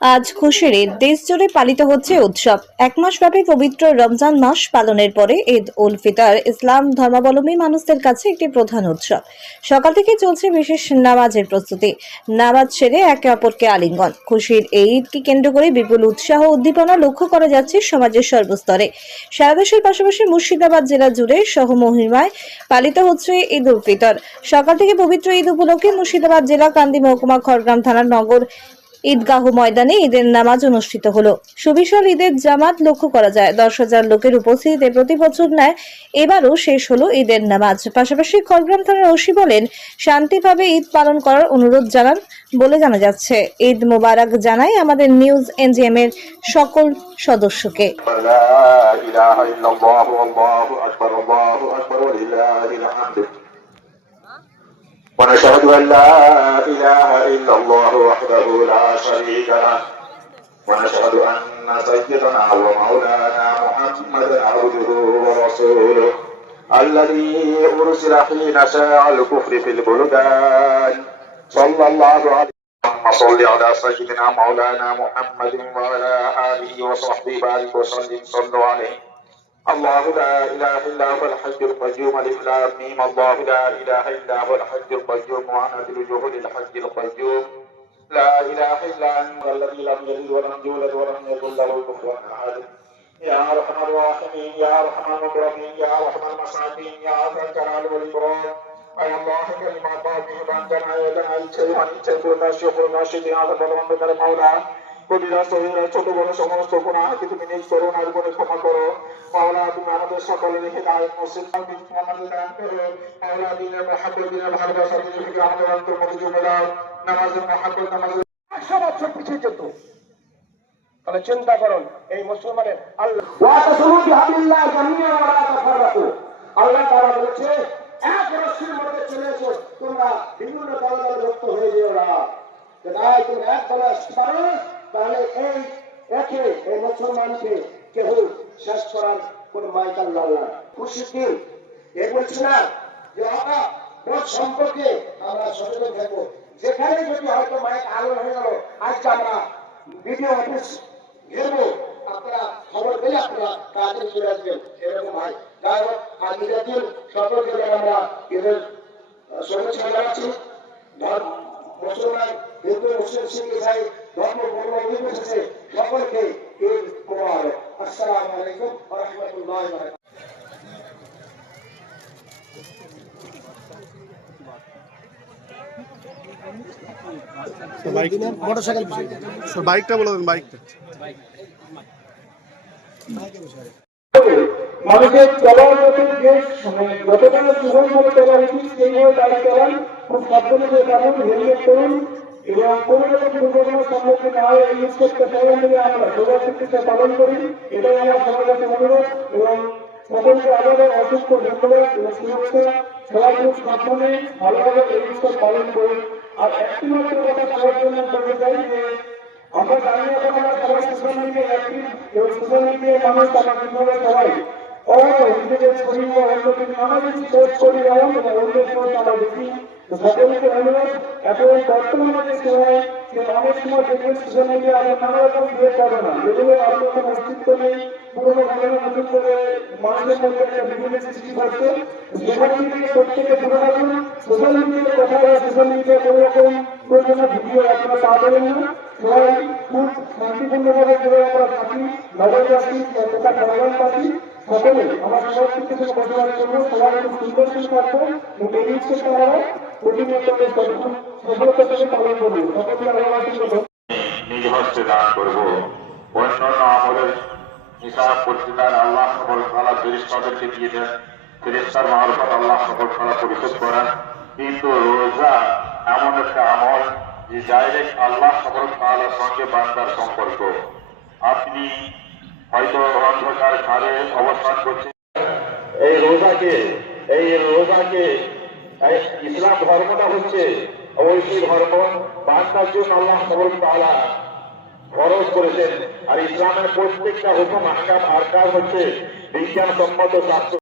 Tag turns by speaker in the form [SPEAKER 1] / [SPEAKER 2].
[SPEAKER 1] আজ খুশির দেশ জুড়ে পালিত হচ্ছে উৎসব। এক মাসব্যাপী পবিত্র রমজান মাস পালনের পরে ঈদ উল ফিতর, ইসলাম ধর্মাবলম্বী মানুষদের কাছে একটি প্রধান উৎসব। সকাল থেকে চলছে বিশেষ নামাজের প্রস্তুতি। নামাজ সেরে একে অপরকে আলিঙ্গন। খুশির এই ঈদকে কেন্দ্র করে বিপুল উৎসাহ উদ্দীপনা লক্ষ্য করা যাচ্ছে সমাজের সর্বস্তরে। সারা দেশের পাশাপাশি মুর্শিদাবাদ জেলা জুড়ে সহমহিমায় পালিত হচ্ছে ঈদ উল ফিতর। সকাল থেকে পবিত্র ঈদ উপলক্ষে মুর্শিদাবাদ জেলা, কান্দি মহকুমা, খড়গ্রাম থানার নগর ঈদগাহ ময়দানে ঈদের নামাজ অনুষ্ঠিত হলো সুবিশাল ঈদের জামাত লক্ষ্য করা যায় দশ হাজার লোকের উপস্থিতিতে প্রতি বছর ন্যায় এবারও শেষ হলো ঈদের নামাজ পাশাপাশি খড়গ্রাম থানার ওসি বলেন শান্তিভাবে ঈদ পালন করার অনুরোধ জানান বলে জানা যাচ্ছে ঈদ মোবারক জানাই আমাদের নিউজ এনজিএম এর সকল সদস্যকে
[SPEAKER 2] لا إله إلا الله والله أكبر الله أكبر ولله الحمد ونشهد أن لا إله إلا الله وحده لا شريك له. ونشهد أن سيدنا ومولانا محمدا عبده ورسوله الذي أرسل حين شاع الكفر في البلدان. صلى الله عليه اللهم صل على سيدنا مولانا محمد وعلى آله وصحبه وسلم. صلوا عليه. الله لا إله إلا هو الحي القيوم ألف لام ميم الله لا إله إلا هو الحي القيوم وأنا بالوجوه للحي القيوم لا إله إلا أنت الذي لم يلد ولم يولد ولم يكن له كفوا أحد يا أرحم الراحمين يا أرحم المكرمين يا أرحم المساكين يا ذا الجلال والإكرام أي الله كلمة بابه بانتنا يدنا ইচ্ছাই অনিচ্ছাই করুণা করুণা সেদিন আদম বন্ধকার মাওলা কবিরা সহিরা ছোট বড় সমস্ত গুণাকে তুমি নিজ করো আর করে ক্ষমা করো মাওলা তুমি আমাদের
[SPEAKER 3] তাহলে চিন্তা করুন, এই মুসলমানের আল্লাহ ওয়া আল্লাহ এক মধ্যে চলে এসো, তোমরা বিভিন্ন ভুক্ত হয়ে যেও না। তাহলে এই একে, এই মুসলমানকে কেউ শেষ করার কোন মাইক আল্লাহ না। এ বলছি যে থাকব। যেখানে যদি হয়তো মাইক আলো হয়ে গেল আজকে আমরা বিডিও অফিস ঘেরবো। আপনারা খবর পেলে আপনারা তাড়াতাড়ি চলে আসবেন। এরকম হয়। যাই হোক আজ ঈদের দিন সকলকে আমরা আহ, শুভেচ্ছা জানাচ্ছি। মুসলমান হিন্দু মুসলিম শিখ ইসাই ধর্ম বর্ণ নির্বিশেষে সকলকে ঈদ মোবারক। আসসালামু আলাইকুম ওয়া রাহমাতুল্লাহি ওয়া বারাকাতুহু।
[SPEAKER 4] স্যার বাইকটা বলে দেন বাইকটা
[SPEAKER 5] মানুষের চলার পথে যে যতটা সুগমভাবে চলা উচিত সেইভাবে গাড়ি চালান খুব সাবধানে করে চালান হেলমেট করুন এবং কোনো রকম দুর্ঘটনার সম্মুখীন না হয়ে এই উৎসবটা সবাই মিলে আমরা শিক্ষা পালন করি। এটাই আমার সবার কাছে অনুরোধ এবং সকলকে আলাদা অসংখ্য ধন্যবাদ এবং সবাই খুব সাবধানে, ভালোভাবে এই উৎসব পালন করুন। আর একটি মাত্র কথা সবার জন্য বলতে চাই যে, আমরা জানি এখন আমরা সবাই সোশ্যাল মিডিয়ায় অ্যাক্টিভ এবং সোশ্যাল মিডিয়ায় মানুষ তারা কীভাবে সবাই এখন বর্তমানে যে সময় যে অনেক সময় মিডিয়া আমরা নানা রকম ভিড় পাবে না যেগুলো নেই পুরোনো ঘটনা মধ্যে একটা বিভিন্ন সোশ্যাল মিডিয়ার সোশ্যাল মিডিয়ায় কোনো রকম ভিডিও আপনারা পাবেন না সবাই খুব থাকি নগরবাসী সকলে আমার ধন্যবাদ
[SPEAKER 2] নিজ হস্তে দান করব। অন্যান্য আমলের হিসাব প্রতিদান আল্লাহ সকল তালা ফেরিস্তাদেরকে দিয়ে দেন। ফেরিস্তার মারফত আল্লাহ সকল তালা পরিশোধ করেন। কিন্তু রোজা এমন একটা আমল যে ডাইরেক্ট আল্লাহ সকল তালার সঙ্গে বান্দার সম্পর্ক। আপনি হয়তো অন্ধকার ঘরে অবস্থান করছে। এই রোজাকে এই রোজাকে ইসলাম ধর্মটা হচ্ছে ঐশী ধর্ম, বান্দার জন্য আল্লাহ তালা খরচ করেছেন। আর ইসলামের প্রত্যেকটা হুকুম আহকাম আরকার হচ্ছে বিজ্ঞানসম্মত শাস্ত্র